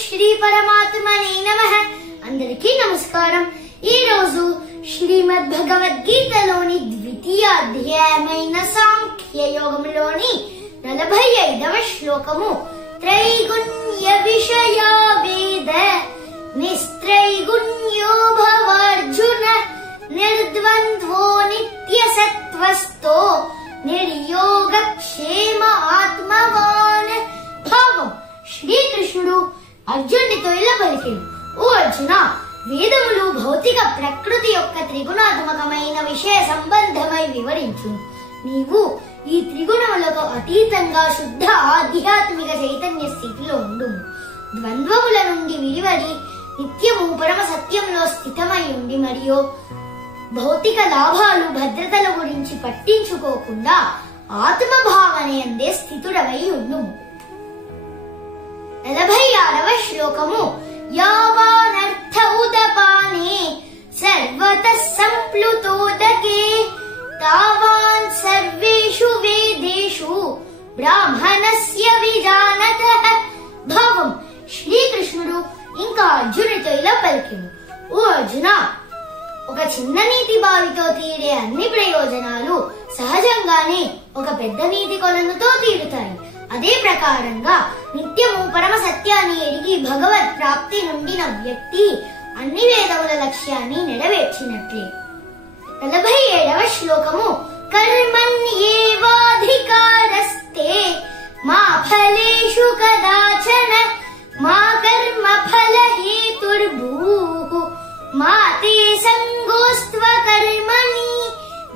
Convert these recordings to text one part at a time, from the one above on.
శ్రీ పరమాత్మనే నమః. అందరికీ నమస్కారం. ఈ రోజు శ్రీమద్ భగవద్గీతలోని ద్వితీయ అధ్యాయమైన సాంఖ్య యోగంలోని 45వ శ్లోకము త్రైగుణ్య విషయ వేద నిస్త్రైగుణ్యో భవార్జున నిర్ద్వంద్వో నిత్య సత్వస్థో నిర్యోగ క్షేమ ఆత్మవాన్. భావం: శ్రీకృష్ణుడు అర్జునుడితో ఇలా పలికెను, ఓ అర్జున, వేదములు భౌతిక ప్రకృతి యొక్క త్రిగుణాత్మకమైన విషయ సంబంధమై వివరించు. నీవు ఈ త్రిగుణములకు అతీతంగా శుద్ధ ఆధ్యాత్మిక చైతన్య స్థితిలో ఉండుము. ద్వంద్వముల నుండి విడివడి నిత్యము పరమ సత్యంలో స్థితమై ఉండి మరియు భౌతిక లాభాలు భద్రతల గురించి పట్టించుకోకుండా ఆత్మభావన అందే స్థితుడవై ఉండుము. 46వ శ్లోకము యావానర్థ ఉదపానే సర్వతః సంప్లుతోదకే తావాన్ సర్వేషు వేదేషు బ్రాహ్మణస్య విజానతః. భావం: శ్రీకృష్ణుడు ఇంకా అర్జునుడితో ఇలా పలికెను, ఓ అర్జున, ఒక చిన్న నీటి బావితో తీరే అన్ని ప్రయోజనాలు సహజంగానే ఒక పెద్ద నీటి కొలనుతో తీరుతాయి. అదే ప్రకారంగా నిత్యము పరమ సత్యాన్ని ఎరిగి భగవత్ ప్రాప్తి నుండిన వ్యక్తి అన్ని వేదముల లక్ష్యాన్ని నెరవేర్చినట్లే. 47వ శ్లోకము కర్మణ్యేవాధికారస్తే మా ఫలేషు కదాచన మా కర్మ ఫల హేతుర్భూః మా తే సంగోస్త్వ కర్మణి.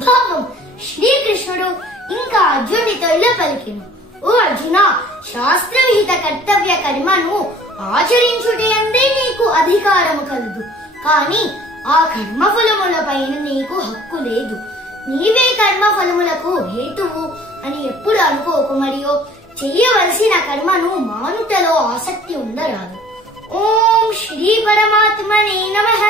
భావం: శ్రీకృష్ణుడు ఇంకా అర్జునుడితో ఇలా పలికెను, ఓ అర్జున, శాస్త్ర విహిత కర్తవ్య కర్మను ఆచరించుటందే నీకు అధికారము కలదు, కాని ఆ కర్మఫలములపైన నీకు హక్కు లేదు. నీవే కర్మఫలములకు హేతువు అని ఎప్పుడు అనుకోకు, మరియు చెయ్యవలసిన కర్మను మానుటలో ఆసక్తి ఉండరాదు. ఓం శ్రీ పరమాత్మనే నమః.